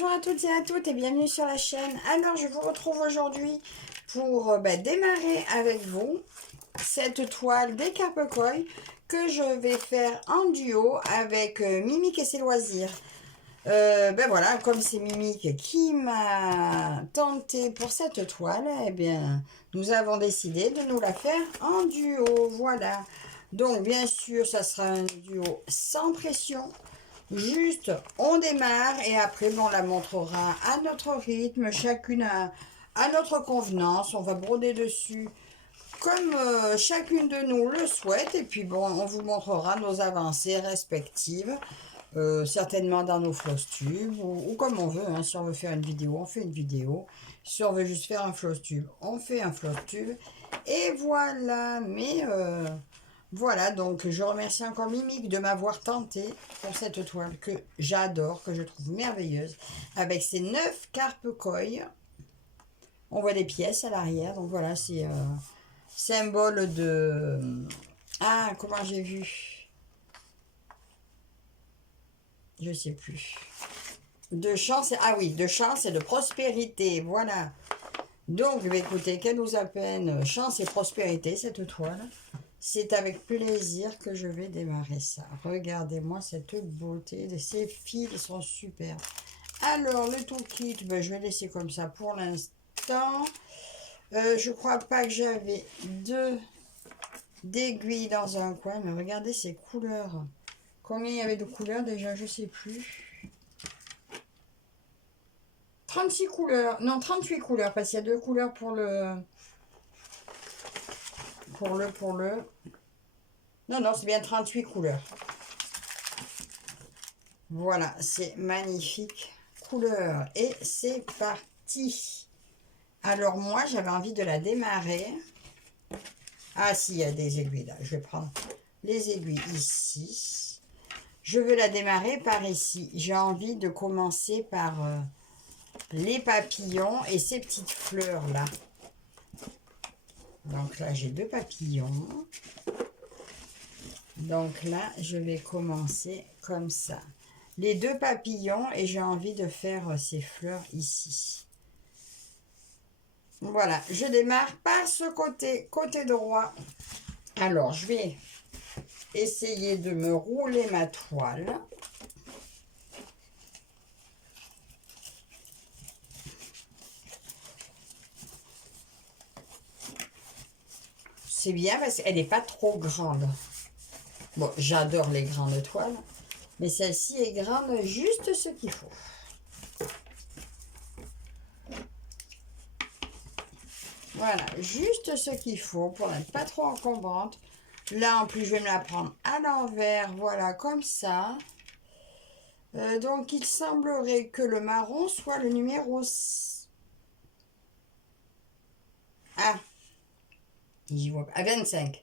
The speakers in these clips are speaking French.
Bonjour à toutes et à toutes et bienvenue sur la chaîne. Alors je vous retrouve aujourd'hui pour démarrer avec vous cette toile des Carpecoy que je vais faire en duo avec Mimique et ses loisirs. Voilà, comme c'est Mimique qui m'a tenté pour cette toile, eh bien nous avons décidé de nous la faire en duo, voilà. Donc bien sûr ça sera un duo sans pression. Juste, on démarre et après, on la montrera à notre rythme, chacune à notre convenance. On va broder dessus comme chacune de nous le souhaite. Et puis, bon, on vous montrera nos avancées respectives, certainement dans nos floss tubes ou comme on veut. Hein. Si on veut faire une vidéo, on fait une vidéo. Si on veut juste faire un floss tube, on fait un floss tube. Et voilà, mais... voilà, donc je remercie encore Mimique de m'avoir tenté pour cette toile que j'adore, que je trouve merveilleuse, avec ces 9 Carpecoy. On voit les pièces à l'arrière, donc voilà, c'est symbole de... Ah, comment j'ai vu? Je sais plus. De chance, ah oui, de chance et de prospérité, voilà. Donc, écoutez, qu'elle nous appelle chance et prospérité, cette toile. C'est avec plaisir que je vais démarrer ça. Regardez-moi cette beauté. Ces fils sont super. Alors, le toolkit, je vais laisser comme ça pour l'instant. Je crois pas que j'avais d'aiguilles dans un coin. Mais regardez ces couleurs. Combien il y avait de couleurs déjà? Je sais plus. 36 couleurs. Non, 38 couleurs. Parce qu'il y a 2 couleurs pour le... Non, non, c'est bien 38 couleurs. Voilà, c'est magnifique couleur. Et c'est parti. Alors moi, j'avais envie de la démarrer. Ah si, il y a des aiguilles là. Je vais prendre les aiguilles ici. Je veux la démarrer par ici. J'ai envie de commencer par les papillons et ces petites fleurs là. Donc là, j'ai 2 papillons. Donc là, je vais commencer comme ça. Les 2 papillons et j'ai envie de faire ces fleurs ici. Voilà, je démarre par ce côté droit. Alors, je vais essayer de me rouler ma toile. C'est bien parce qu'elle n'est pas trop grande. Bon, j'adore les grandes toiles, mais celle-ci est grande juste ce qu'il faut. Voilà, juste ce qu'il faut pour n'être pas trop encombrante. Là, en plus, je vais me la prendre à l'envers, voilà, comme ça. Donc, il semblerait que le marron soit le numéro... Ah, j'y vois pas. À 25.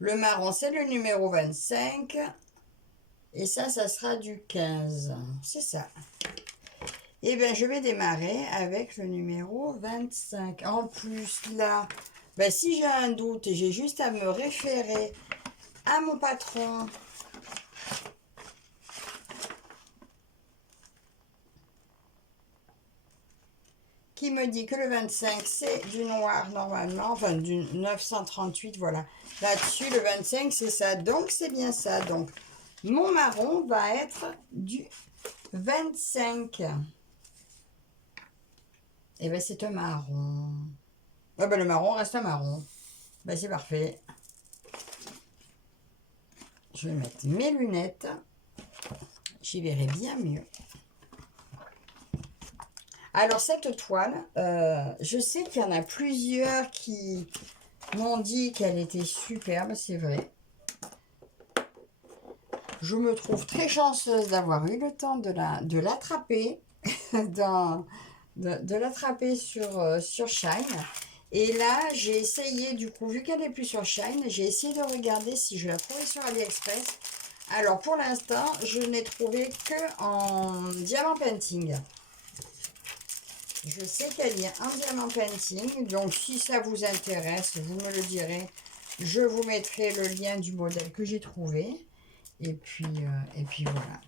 Le marron, c'est le numéro 25. Et ça sera du 15. C'est ça. Et bien, je vais démarrer avec le numéro 25. En plus, là, si j'ai un doute, j'ai juste à me référer à mon patron. Qui me dit que le 25, c'est du noir normalement. Enfin, du 938, voilà. Là-dessus, le 25, c'est ça. Donc, c'est bien ça. Donc, mon marron va être du 25. Et bien, c'est un marron. Le marron reste un marron. C'est parfait. Je vais mettre mes lunettes. J'y verrai bien mieux. Alors, cette toile, je sais qu'il y en a plusieurs qui m'ont dit qu'elle était superbe, c'est vrai. Je me trouve très chanceuse d'avoir eu le temps de l'attraper de l'attraper sur Shine. Et là, j'ai essayé, du coup, vu qu'elle n'est plus sur Shine, j'ai essayé de regarder si je la trouvais sur AliExpress. Alors, pour l'instant, je n'ai trouvé que en diamant painting. Je sais qu'elle y a un diamant painting, donc si ça vous intéresse, vous me le direz. Je vous mettrai le lien du modèle que j'ai trouvé. Et puis voilà.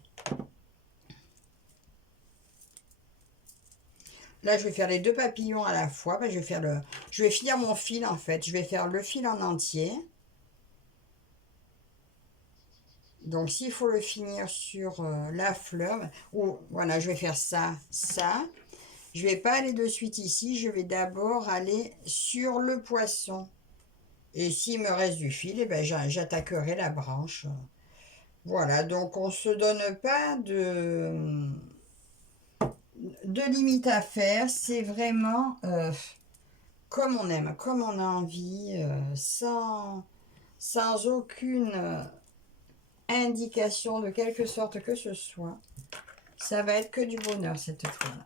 Là, je vais faire les deux papillons à la fois. Ben, je vais finir mon fil en fait. Je vais faire le fil en entier. Donc, s'il faut le finir sur la fleur, ou voilà, je vais faire ça, ça. Je vais pas aller de suite ici. Je vais d'abord aller sur le poisson. Et s'il me reste du fil, eh ben, j'attaquerai la branche. Voilà, donc on se donne pas de limite à faire. C'est vraiment comme on aime, comme on a envie, sans aucune indication de quelque sorte que ce soit. Ça va être que du bonheur cette toile.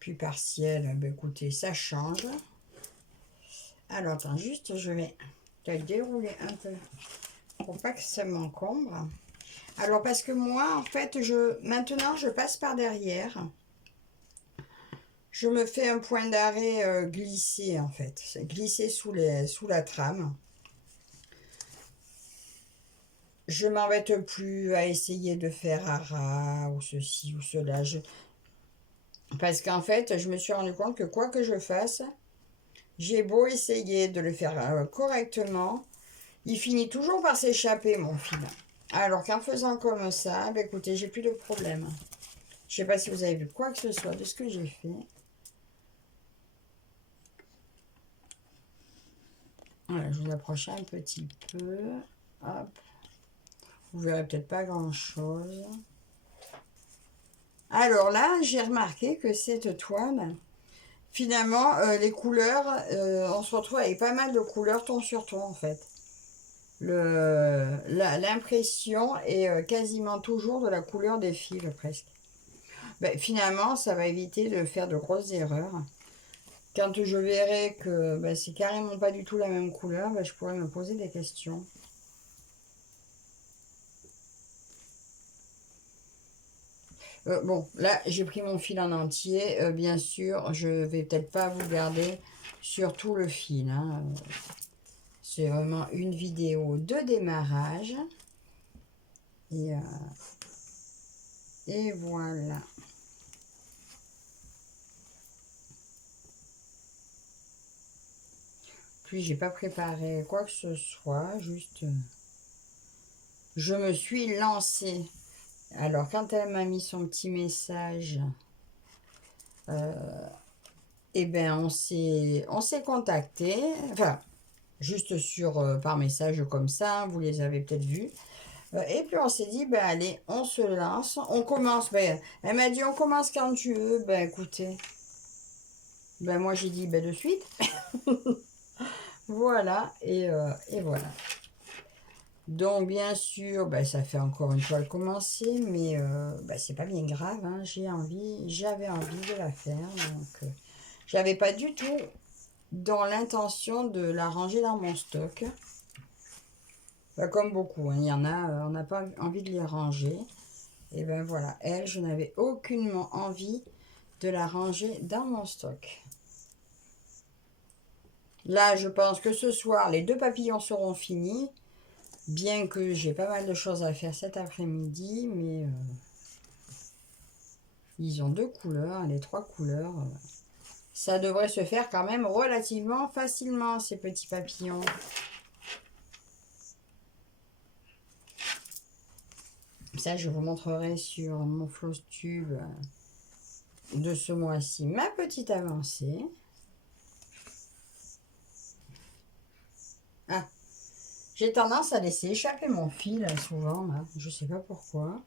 Puis partiel, ben écoutez, ça change. Alors attends, juste je vais te dérouler un peu pour pas que ça m'encombre. Alors parce que moi en fait maintenant je passe par derrière. Je me fais un point d'arrêt glissé en fait, glissé sous la trame. Je m'embête plus à essayer de faire un ras ou ceci ou cela. Parce qu'en fait, je me suis rendu compte que quoi que je fasse, j'ai beau essayer de le faire correctement, il finit toujours par s'échapper mon fil. Alors qu'en faisant comme ça, ben écoutez, j'ai plus de problème. Je sais pas si vous avez vu quoi que ce soit de ce que j'ai fait. Voilà, je vous approche un petit peu. Hop. Vous verrez peut-être pas grand-chose. Alors là, j'ai remarqué que cette toile, finalement, les couleurs, on se retrouve avec pas mal de couleurs ton sur ton en fait. L'impression est quasiment toujours de la couleur des fils presque. Ben, finalement, ça va éviter de faire de grosses erreurs. Quand je verrai que ben, c'est carrément pas du tout la même couleur, ben, je pourrais me poser des questions. Bon, là, j'ai pris mon fil en entier. Bien sûr, je vais peut-être pas vous garder sur tout le fil. Hein. C'est vraiment une vidéo de démarrage. Et voilà. Puis, j'ai pas préparé quoi que ce soit. Juste, je me suis lancée. Alors, quand elle m'a mis son petit message, eh ben, on s'est contacté. Enfin, juste par message comme ça, vous les avez peut-être vus. Et puis on s'est dit, ben allez, on se lance, on commence. Ben, elle m'a dit, on commence quand tu veux. Ben écoutez, ben moi j'ai dit, ben de suite. Voilà, et voilà. Donc bien sûr, ben, ça fait encore une toile commencer, mais ben, c'est pas bien grave. Hein, j'avais envie de la faire, donc j'avais pas du tout dans l'intention de la ranger dans mon stock. Ben, comme beaucoup, hein, il y en a, on n'a pas envie de les ranger. Et ben voilà, elle, je n'avais aucunement envie de la ranger dans mon stock. Là, je pense que ce soir, les deux papillons seront finis. Bien que j'ai pas mal de choses à faire cet après-midi, mais ils ont deux couleurs, les trois couleurs. Ça devrait se faire quand même relativement facilement, ces petits papillons. Ça, je vous montrerai sur mon floss tube de ce mois-ci ma petite avancée. Ah, j'ai tendance à laisser échapper mon fil souvent, là. Je sais pas pourquoi.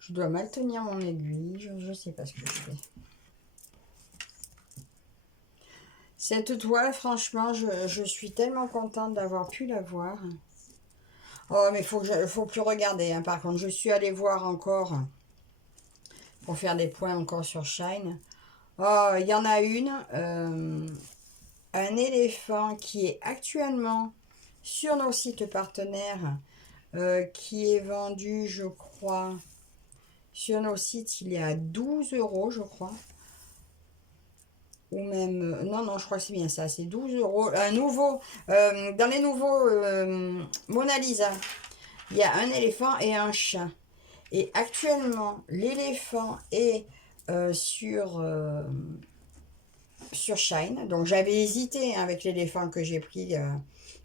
Je dois mal tenir mon aiguille, je sais pas ce que je fais. Cette toile, franchement, je suis tellement contente d'avoir pu la voir. Oh, mais faut plus regarder, hein. Par contre, je suis allée voir encore pour faire des points encore sur Shine. Oh, il y en a une, un éléphant qui est actuellement sur nos sites partenaires, qui est vendu, je crois, sur nos sites, il est à 12 €, je crois. ou même, non, non, je crois que c'est bien ça, c'est 12 euros. Un nouveau, dans les nouveaux Mona Lisa, il y a un éléphant et un chat. Et actuellement, l'éléphant est sur Shine. Donc j'avais hésité hein, avec l'éléphant que j'ai pris,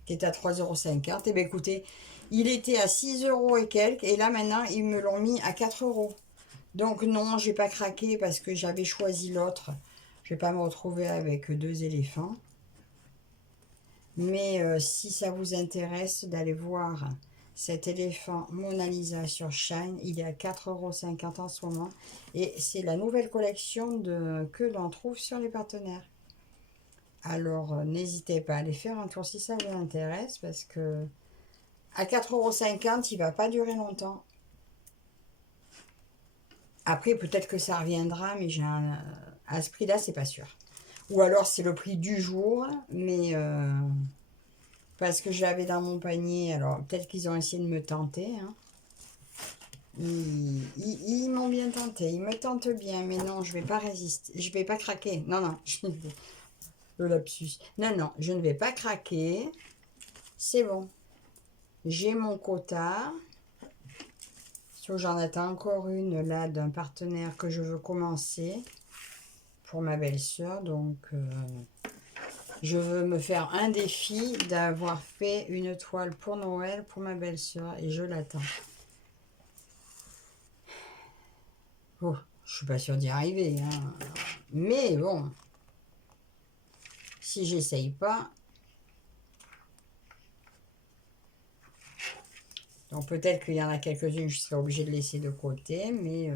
qui était à 3,50 €. Et bien écoutez, il était à 6 euros et quelques. Et là maintenant, ils me l'ont mis à 4 euros. Donc non, j'ai pas craqué parce que j'avais choisi l'autre. Je vais pas me retrouver avec deux éléphants. Mais si ça vous intéresse d'aller voir cet éléphant Mona Lisa sur Shine, il est à 4,50 € en ce moment. Et c'est la nouvelle collection que l'on trouve sur les partenaires. Alors n'hésitez pas à aller faire un tour si ça vous intéresse parce que à 4,50 € il va pas durer longtemps. Après peut-être que ça reviendra, mais à ce prix-là, c'est pas sûr. Ou alors c'est le prix du jour, mais parce que je l'avais dans mon panier. Alors peut-être qu'ils ont essayé de me tenter. Hein. Ils m'ont bien tenté. Ils me tentent bien, mais non, je vais pas résister. Je vais pas craquer. Non, non. Le lapsus. Non, non, je ne vais pas craquer. C'est bon. J'ai mon quota. J'en attends encore une là d'un partenaire que je veux commencer pour ma belle-sœur. Donc, je veux me faire un défi d'avoir fait une toile pour Noël pour ma belle-sœur et je l'attends. Oh, je suis pas sûre d'y arriver. Hein. Mais bon, si j'essaye pas... Donc peut-être qu'il y en a quelques-unes que je serai obligée de laisser de côté, mais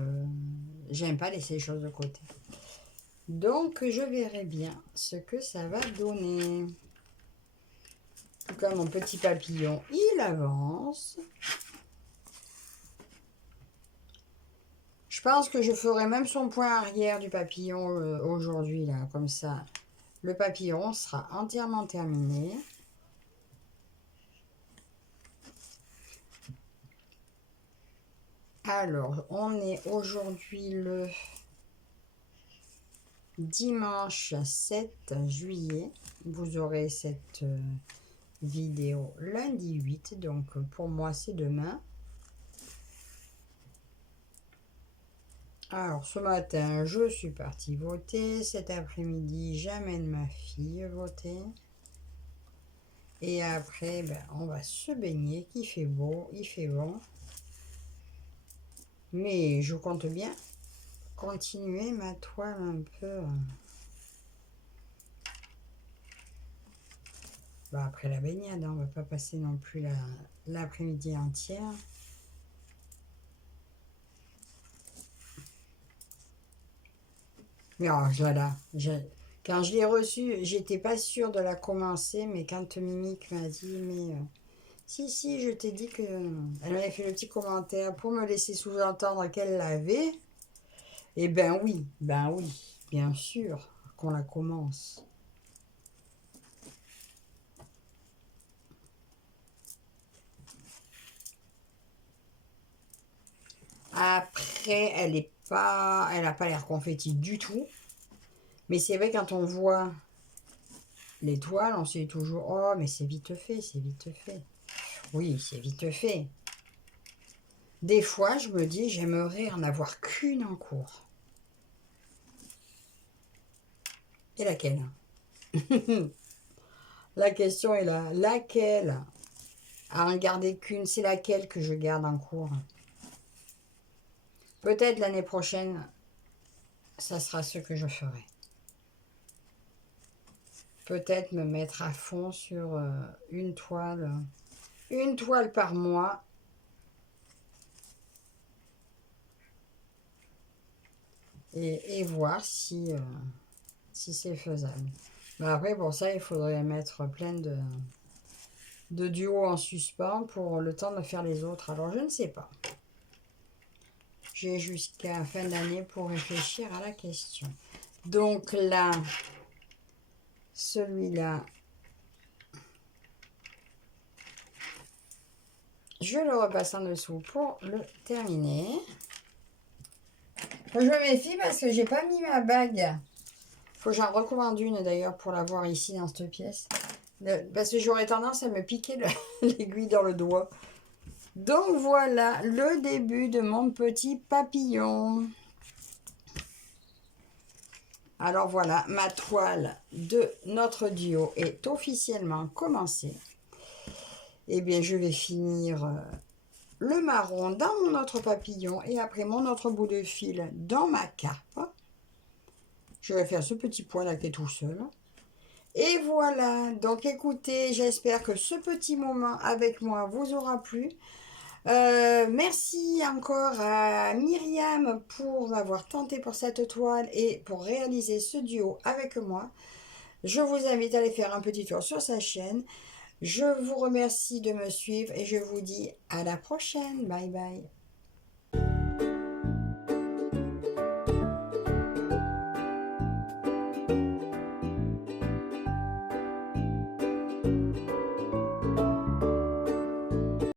j'aime pas laisser les choses de côté. Donc je verrai bien ce que ça va donner. En tout cas, mon petit papillon, il avance. Je pense que je ferai même son point arrière du papillon aujourd'hui, là, comme ça. Le papillon sera entièrement terminé. Alors, on est aujourd'hui le dimanche 7 juillet. Vous aurez cette vidéo lundi 8, donc pour moi c'est demain. Alors ce matin je suis partie voter, cet après-midi j'amène ma fille voter. Et après ben, on va se baigner, qu'il fait beau, il fait bon. Mais je compte bien continuer ma toile un peu. Bah, après la baignade, hein, on va pas passer non plus l'après-midi entière. Mais oh, voilà, quand je l'ai reçue, j'étais pas sûre de la commencer, mais quand Mimique m'a dit, mais si, je t'ai dit que... Elle m'avait fait le petit commentaire pour me laisser sous-entendre qu'elle l'avait. Et ben oui, bien sûr qu'on la commence. Après, elle n'a pas l'air confetti du tout. Mais c'est vrai, quand on voit les toiles, on se dit toujours, oh, mais c'est vite fait, c'est vite fait. Oui, c'est vite fait. Des fois, je me dis, j'aimerais en avoir qu'une en cours. Et laquelle? La question est là. Laquelle? À en garder qu'une, c'est laquelle que je garde en cours? Peut-être l'année prochaine, ça sera ce que je ferai. Peut-être me mettre à fond sur une toile par mois. Et voir si c'est faisable. Mais après, pour ça, il faudrait mettre plein de duos en suspens pour le temps de faire les autres. Alors, je ne sais pas. J'ai jusqu'à fin d'année pour réfléchir à la question. Donc là, celui-là, je le repasse en dessous pour le terminer. Je me méfie parce que j'ai pas mis ma bague Faut que j'en recommande une d'ailleurs pour l'avoir ici dans cette pièce. Parce que j'aurais tendance à me piquer l'aiguille dans le doigt. Donc voilà le début de mon petit papillon. Alors voilà, ma toile de notre duo est officiellement commencée. Eh bien, je vais finir le marron dans mon autre papillon et après mon autre bout de fil dans ma cape. Je vais faire ce petit point là qui est tout seul. Et voilà, donc écoutez, j'espère que ce petit moment avec moi vous aura plu. Merci encore à Myriam pour m'avoir tenté pour cette toile et pour réaliser ce duo avec moi. Je vous invite à aller faire un petit tour sur sa chaîne. Je vous remercie de me suivre et je vous dis à la prochaine. Bye bye.